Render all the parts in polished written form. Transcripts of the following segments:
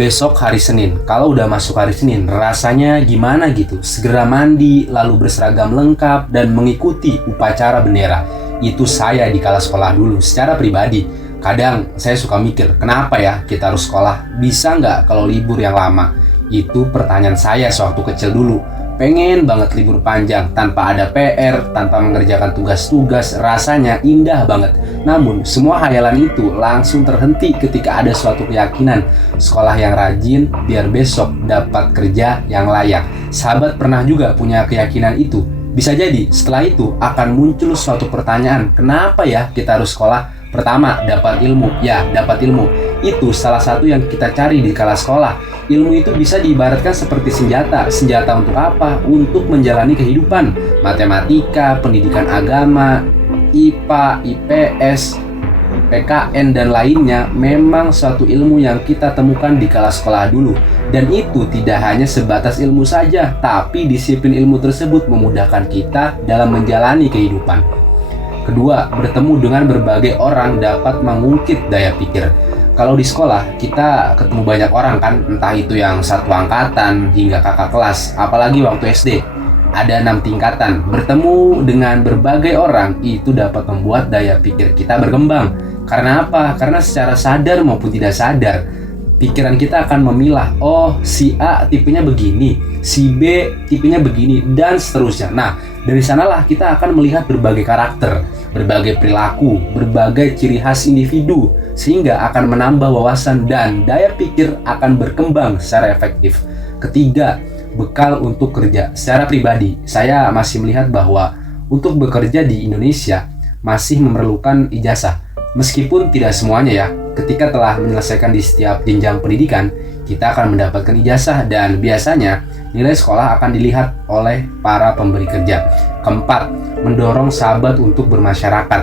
besok hari Senin. Kalau udah masuk hari Senin, rasanya gimana gitu? Segera mandi, lalu berseragam lengkap, dan mengikuti upacara bendera. Itu saya di kala sekolah dulu, secara pribadi. Kadang saya suka mikir, kenapa ya kita harus sekolah? Bisa nggak kalau libur yang lama? Itu pertanyaan saya sewaktu kecil dulu. Pengen banget libur panjang, tanpa ada PR, tanpa mengerjakan tugas-tugas, rasanya indah banget. Namun, semua hayalan itu langsung terhenti ketika ada suatu keyakinan. Sekolah yang rajin, biar besok dapat kerja yang layak. Sahabat pernah juga punya keyakinan itu. Bisa jadi, setelah itu akan muncul suatu pertanyaan, kenapa ya kita harus sekolah? Pertama, dapat ilmu. Ya, dapat ilmu. Itu salah satu yang kita cari di kala sekolah. Ilmu itu bisa diibaratkan seperti senjata. Senjata untuk apa? Untuk menjalani kehidupan. Matematika, pendidikan agama, IPA, IPS, PKN, dan lainnya memang suatu ilmu yang kita temukan di kala sekolah dulu. Dan itu tidak hanya sebatas ilmu saja, tapi disiplin ilmu tersebut memudahkan kita dalam menjalani kehidupan. Kedua, bertemu dengan berbagai orang dapat mengungkit daya pikir. Kalau di sekolah, kita ketemu banyak orang kan, entah itu yang satu angkatan hingga kakak kelas, apalagi waktu SD. Ada 6 tingkatan. Bertemu dengan berbagai orang itu dapat membuat daya pikir kita berkembang. Karena apa? Karena secara sadar maupun tidak sadar, pikiran kita akan memilah, oh si A tipenya begini, si B tipenya begini, dan seterusnya. Nah, dari sanalah kita akan melihat berbagai karakter, berbagai perilaku, berbagai ciri khas individu, sehingga akan menambah wawasan dan daya pikir akan berkembang secara efektif. Ketiga, bekal untuk kerja. Secara pribadi, saya masih melihat bahwa untuk bekerja di Indonesia masih memerlukan ijazah. Meskipun tidak semuanya ya, ketika telah menyelesaikan di setiap jenjang pendidikan, kita akan mendapatkan ijazah dan biasanya nilai sekolah akan dilihat oleh para pemberi kerja. Keempat, mendorong sahabat untuk bermasyarakat.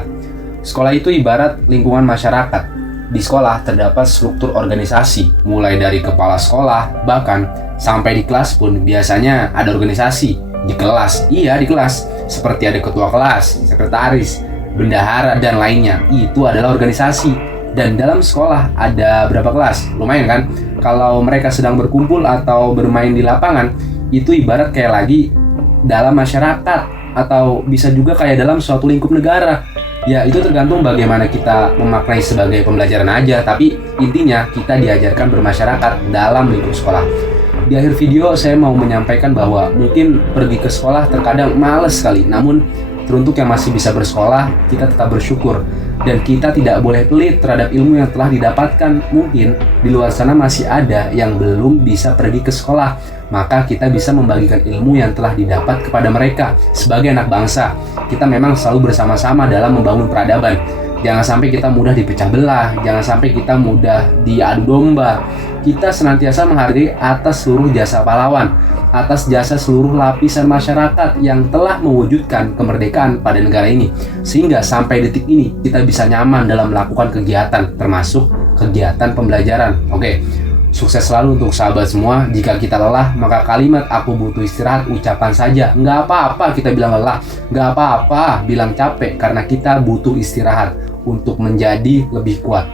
Sekolah itu ibarat lingkungan masyarakat. Di sekolah terdapat struktur organisasi, mulai dari kepala sekolah, bahkan sampai di kelas pun biasanya ada organisasi. Di kelas, di kelas, seperti ada ketua kelas, sekretaris, bendahara, dan lainnya. Itu adalah organisasi. Dan dalam sekolah ada berapa kelas? Lumayan kan? Kalau mereka sedang berkumpul atau bermain di lapangan, itu ibarat kayak lagi dalam masyarakat, atau bisa juga kayak dalam suatu lingkup negara. Ya, itu tergantung bagaimana kita memaknai sebagai pembelajaran aja, tapi intinya kita diajarkan bermasyarakat dalam lingkup sekolah. Di akhir video saya mau menyampaikan bahwa mungkin pergi ke sekolah terkadang males sekali, namun teruntuk yang masih bisa bersekolah, kita tetap bersyukur. Dan kita tidak boleh pelit terhadap ilmu yang telah didapatkan. Mungkin di luar sana masih ada yang belum bisa pergi ke sekolah. Maka kita bisa membagikan ilmu yang telah didapat kepada mereka. Sebagai anak bangsa, kita memang selalu bersama-sama dalam membangun peradaban. Jangan sampai kita mudah dipecah belah, jangan sampai kita mudah diadu domba. Kita senantiasa menghargai atas seluruh jasa pahlawan, atas jasa seluruh lapisan masyarakat yang telah mewujudkan kemerdekaan pada negara ini. Sehingga sampai detik ini kita bisa nyaman dalam melakukan kegiatan, termasuk kegiatan pembelajaran. Oke, sukses selalu untuk sahabat semua. Jika kita lelah, maka kalimat "aku butuh istirahat" ucapan saja. Nggak apa-apa kita bilang lelah, nggak apa-apa bilang capek, karena kita butuh istirahat untuk menjadi lebih kuat.